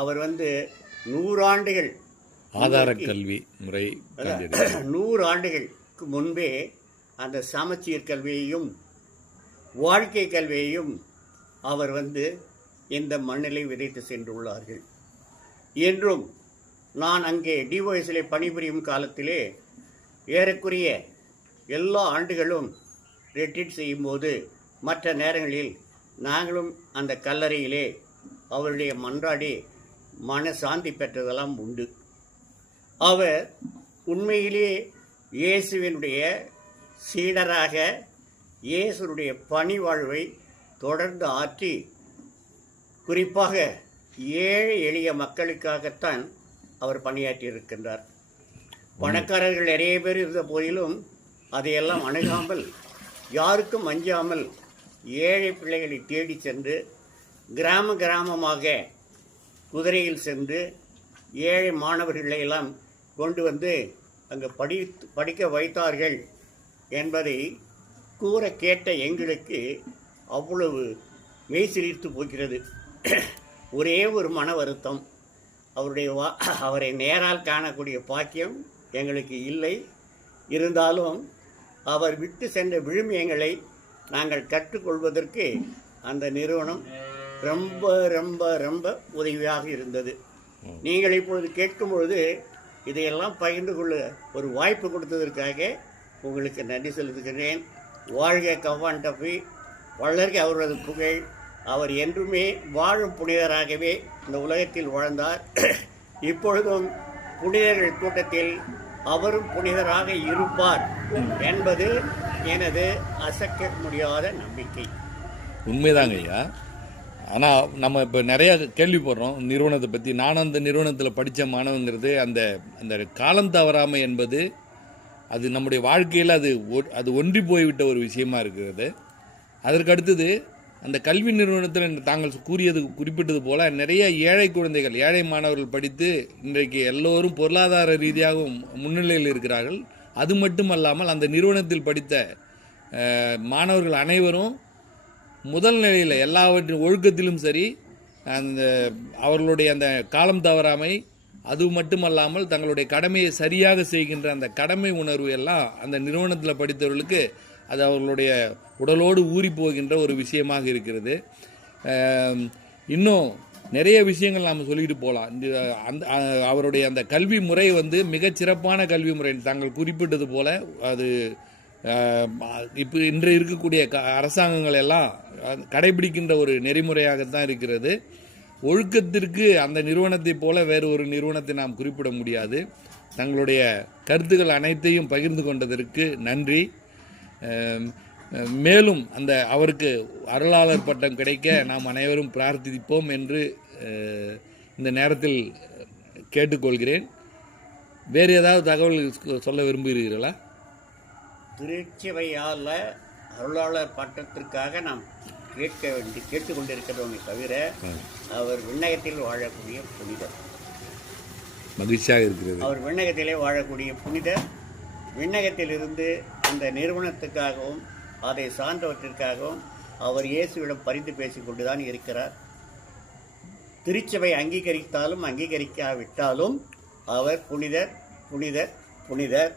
அவர் 100 ஆண்டுகள் ஆதார கல்வி முறை 100 ஆண்டுகளுக்கு முன்பே அந்த சமச்சீர் கல்வியையும் வாழ்க்கை கல்வியையும் அவர் இந்த மண்ணிலே விதைத்து சென்றுள்ளார்கள். என்றும் நான் அங்கே டிஓஎஸ்லே பணிபுரியும் காலத்திலே ஏறக்குறைய எல்லா ஆண்டுகளும் ரெட்ரீட் செய்யும்போது மற்ற நேரங்களில் நாங்களும் அந்த கல்லறையிலே அவருடைய மன்றாடி மனசாந்தி பெற்றதெல்லாம் உண்டு. அவர் உண்மையிலே இயேசுவினுடைய சீடராக இயேசுடைய பணி வாழ்வை தொடர்ந்து ஆற்றி குறிப்பாக ஏழை எளிய மக்களுக்காகத்தான் அவர் பணியாற்றியிருக்கின்றார். பணக்காரர்கள் நிறைய பேர் இருந்த போதிலும் அதையெல்லாம் அணுகாமல் யாருக்கும் அஞ்சாமல் ஏழை பிள்ளைகளை தேடி சென்று கிராமமாக குதிரையில் சென்று ஏழை மாணவர்களை எல்லாம் கொண்டு அங்கே படிக்க வைத்தார்கள் என்பதை கூற கேட்ட எங்களுக்கு அவ்வளவு மெய்சிலிர்த்து போகிறது. ஒரே ஒரு மன வருத்தம், அவரை நேரால் காணக்கூடிய பாக்கியம் எங்களுக்கு இல்லை. இருந்தாலும் அவர் விட்டு சென்ற விழுமியங்களை நாங்கள் கற்றுக்கொள்வதற்கு அந்த நிறுவனம் ரொம்ப ரொம்ப ரொம்ப உதவியாக இருந்தது. நீங்கள் இப்பொழுது கேட்கும் பொழுது இதையெல்லாம் பகிர்ந்து கொள்ள ஒரு வாய்ப்பு கொடுத்ததற்காக உங்களுக்கு நன்றி செலுத்துகிறேன். வாழ்க கவ்வான் டஃபி, வளர்க அவரது புகழ். அவர் என்றுமே வாழும் புனிதராகவே இந்த உலகத்தில் வாழ்ந்தார். இப்பொழுதும் புனிதர்கள் கூட்டத்தில் அவரும் புனிதராக இருப்பார் என்பது எனது அசைக்க முடியாத நம்பிக்கை. உண்மைதாங்க ஐயா. ஆனால் நம்ம இப்போ நிறையா கேள்விப்படுறோம் நிறுவனத்தை பற்றி. நானும் அந்த நிறுவனத்தில் படித்த மாணவங்கிறது அந்த அந்த காலம் தவறாமை என்பது அது நம்முடைய வாழ்க்கையில் அது ஒன்றி போய்விட்ட ஒரு விஷயமா இருக்கிறது. அதற்கு அடுத்தது அந்த கல்வி நிறுவனத்தில் தாங்கள் குறிப்பிட்டது போல் நிறைய ஏழை குழந்தைகள், ஏழை மாணவர்கள் படித்து இன்றைக்கு எல்லோரும் பொருளாதார ரீதியாகவும் முன்னிலையில் இருக்கிறார்கள். அது மட்டுமல்லாமல் அந்த நிறுவனத்தில் படித்த மாணவர்கள் அனைவரும் முதல் நிலையில் எல்லாவற்றின் ஒழுக்கத்திலும் சரி, அந்த அவர்களுடைய அந்த காலம் தவறாமை, அது மட்டுமல்லாமல் தங்களுடைய கடமையை சரியாக செய்கின்ற அந்த கடமை உணர்வு எல்லாம் அந்த நிறுவனத்தில் படித்தவர்களுக்கு அது அவர்களுடைய உடலோடு ஊறி போகின்ற ஒரு விஷயமாக இருக்கிறது. இன்னும் நிறைய விஷயங்கள் நாம் சொல்லிட்டு போகலாம். அந்த அவருடைய அந்த கல்வி முறை மிகச்சிறப்பான கல்வி முறை. தாங்கள் குறிப்பிட்டது போல அது இப்போ இன்று இருக்கக்கூடிய அரசாங்கங்கள் எல்லாம் கடைபிடிக்கின்ற ஒரு நெறிமுறையாகத்தான் இருக்கிறது. ஒழுக்கத்திற்கு அந்த நிறுவனத்தை போல வேறு ஒரு நிறுவனத்தை நாம் குறிப்பிட முடியாது. தங்களுடைய கருத்துக்கள் அனைத்தையும் பகிர்ந்து கொண்டதற்கு நன்றி. மேலும் அவருக்கு அருளாளர் பட்டம் கிடைக்க நாம் அனைவரும் பிரார்த்திப்போம் என்று இந்த நேரத்தில் கேட்டுக்கொள்கிறேன். வேறு ஏதாவது தகவல் சொல்ல விரும்புகிறீர்களா? திருச்சபையால் அருளாளர் பட்டத்திற்காக நாம் கேட்டுக்கொண்டிருக்கிறோமே தவிர அவர் விண்ணகத்தில் வாழக்கூடிய புனிதர். மகிழ்ச்சியாக இருக்கிறது. அவர் விண்ணகத்திலே வாழக்கூடிய புனிதர். விண்ணகத்திலிருந்து அந்த நிறுவனத்துக்காகவும் அதை சார்ந்தவற்றிற்காகவும் அவர் இயேசுவிடம் பரிந்து பேசிக்கொண்டுதான் இருக்கிறார். திருச்சபை அங்கீகரித்தாலும் அங்கீகரிக்காவிட்டாலும் அவர் புனிதர், புனிதர், புனிதர்.